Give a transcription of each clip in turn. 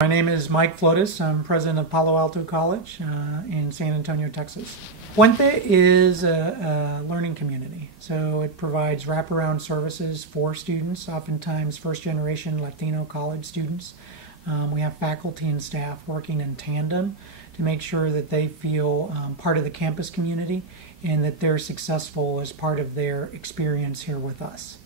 My name is Mike Flotis. I'm president of Palo Alto College in San Antonio, Texas. Puente is a learning community, so it provides wraparound services for students, oftentimes first-generation Latino college students. We have faculty and staff working in tandem to make sure that they feel part of the campus community and that they're successful as part of their experience here with us.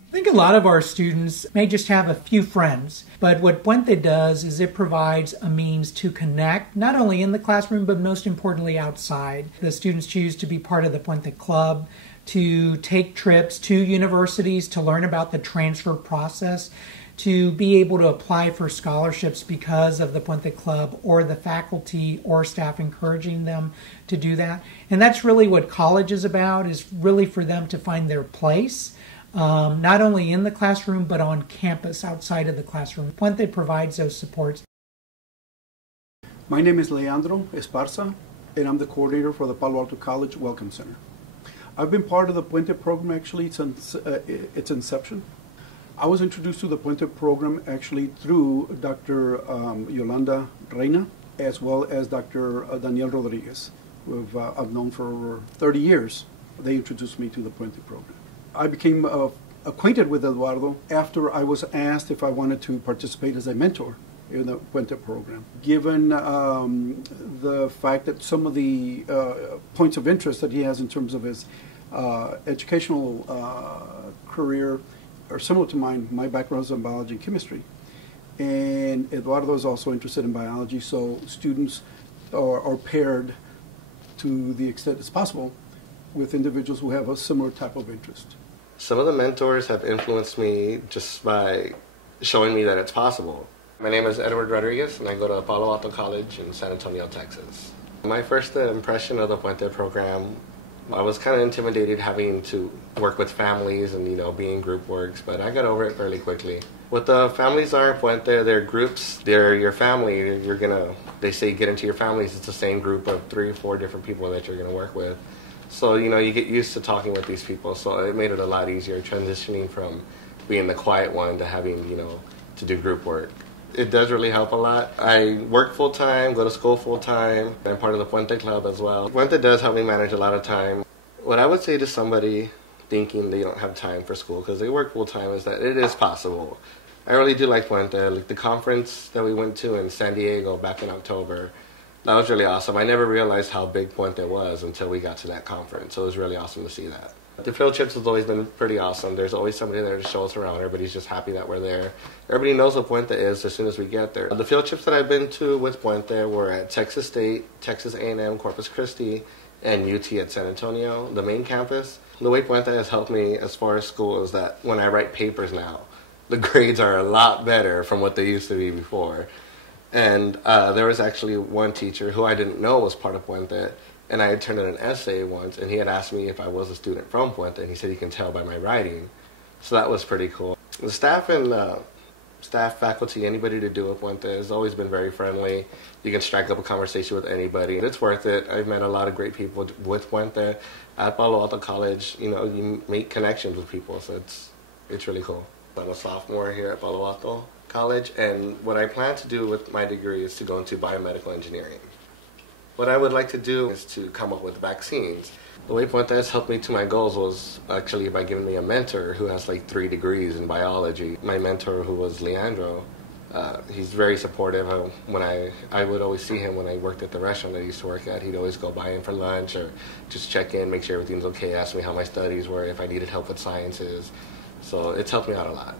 I think a lot of our students may just have a few friends, but what Puente does is it provides a means to connect, not only in the classroom, but most importantly outside. The students choose to be part of the Puente Club, to take trips to universities to learn about the transfer process, to be able to apply for scholarships because of the Puente Club or the faculty or staff encouraging them to do that. And that's really what college is about, is really for them to find their place. Not only in the classroom, but on campus, outside of the classroom. Puente provides those supports. My name is Leandro Esparza, and I'm the coordinator for the Palo Alto College Welcome Center. I've been part of the Puente program actually since its inception. I was introduced to the Puente program actually through Dr. Yolanda Reina, as well as Dr. Daniel Rodriguez, who I've known for over 30 years. They introduced me to the Puente program. I became acquainted with Eduardo after I was asked if I wanted to participate as a mentor in the Puente program. Given the fact that some of the points of interest that he has in terms of his educational career are similar to mine. My background is in biology and chemistry. And Eduardo is also interested in biology, so students are paired to the extent it's possible with individuals who have a similar type of interest. Some of the mentors have influenced me just by showing me that it's possible. My name is Edward Rodriguez, and I go to Palo Alto College in San Antonio, Texas. My first impression of the Puente program, I was kind of intimidated having to work with families and, be in group works, but I got over it fairly quickly. What the families are in Puente, they're groups, they're your family. They say get into your families, it's the same group of 3 or 4 different people that you're going to work with. So, you get used to talking with these people, so it made it a lot easier transitioning from being the quiet one to having, to do group work. It does really help a lot. I work full-time, go to school full-time. I'm part of the Puente Club as well. Puente does help me manage a lot of time. What I would say to somebody thinking they don't have time for school because they work full-time is that it is possible. I really do like Puente. Like the conference that we went to in San Diego back in October, that was really awesome. I never realized how big Puente was until we got to that conference, so it was really awesome to see that. The field trips has always been pretty awesome. There's always somebody there to show us around. Everybody's just happy that we're there. Everybody knows what Puente is as soon as we get there. The field trips that I've been to with Puente were at Texas State, Texas A&M, Corpus Christi, and UT at San Antonio, the main campus. The way Puente has helped me as far as school is that when I write papers now, the grades are a lot better from what they used to be before. And there was actually one teacher who I didn't know was part of Puente, and I had turned in an essay once, and he had asked me if I was a student from Puente, and he said he can tell by my writing. So that was pretty cool. The staff and faculty, anybody to do with Puente has always been very friendly. You can strike up a conversation with anybody, and it's worth it. I've met a lot of great people with Puente. At Palo Alto College, you make connections with people, so it's really cool. I'm a sophomore here at Palo Alto College, and what I plan to do with my degree is to go into biomedical engineering. What I would like to do is to come up with vaccines. The way Puente has helped me to my goals was actually by giving me a mentor who has like 3 degrees in biology. My mentor, who was Leandro, he's very supportive. When I would always see him when I worked at the restaurant that I used to work at. He'd always go by in for lunch or just check in, make sure everything's okay, ask me how my studies were, if I needed help with sciences. So it's helped me out a lot.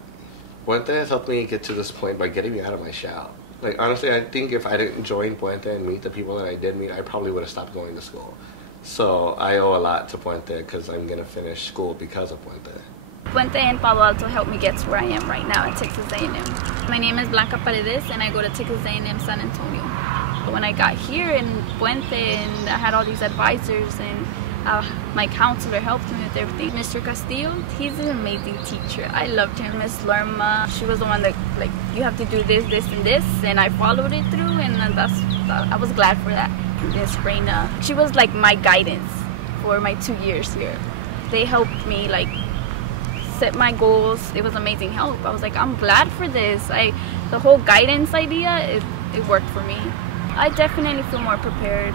Puente has helped me get to this point by getting me out of my shell. Like, honestly, I think if I didn't join Puente and meet the people that I did meet, I probably would have stopped going to school. So I owe a lot to Puente because I'm going to finish school because of Puente. Puente and Palo Alto helped me get to where I am right now at Texas A&M. My name is Blanca Paredes, and I go to Texas A&M San Antonio. When I got here in Puente and I had all these advisors and my counselor helped me with everything. Mr. Castillo, he's an amazing teacher. I loved him. Miss Lerma, she was the one that, like, you have to do this, this, and this, and I followed it through, and I was glad for that. Miss Reina, she was like my guidance for my 2 years here. They helped me like set my goals. It was amazing help. I was like, I'm glad for this. the whole guidance idea, it worked for me. I definitely feel more prepared.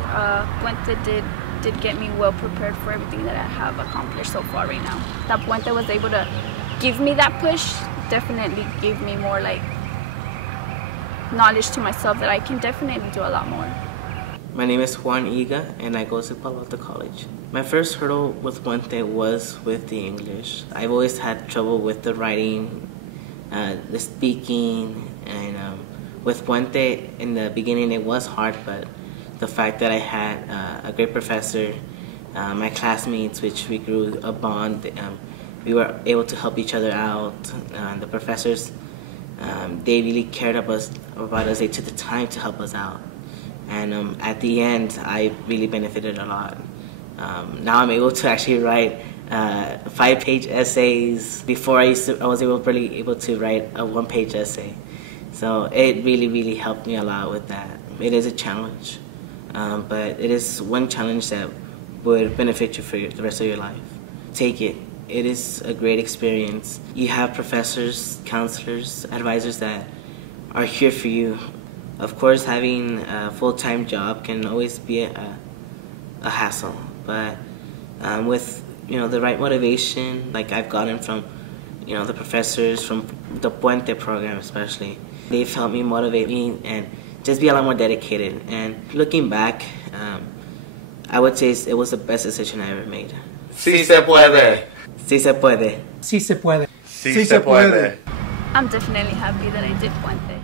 Puente did get me well prepared for everything that I have accomplished so far right now. That Puente was able to give me that push, definitely gave me more like knowledge to myself that I can definitely do a lot more. My name is Juan Iga, and I go to Palo Alto College. My first hurdle with Puente was with the English. I've always had trouble with the writing, the speaking, and with Puente in the beginning it was hard, but the fact that I had a great professor, my classmates, which we grew a bond, we were able to help each other out. The professors, they really cared about us. They took the time to help us out. And at the end, I really benefited a lot. Now I'm able to actually write 5-page essays. Before I was really able to write a 1-page essay. So it really helped me a lot with that. It is a challenge, but it is one challenge that would benefit you for the rest of your life. Take it. It is a great experience. You have professors, counselors, advisors that are here for you. Of course, having a full-time job can always be a hassle, but with the right motivation, like I've gotten from the professors from the Puente program especially, they've helped me motivate me and just be a lot more dedicated. And looking back, I would say it was the best decision I ever made. Sí se puede. Sí se puede. Sí se puede. Sí se puede. I'm definitely happy that I did Puente.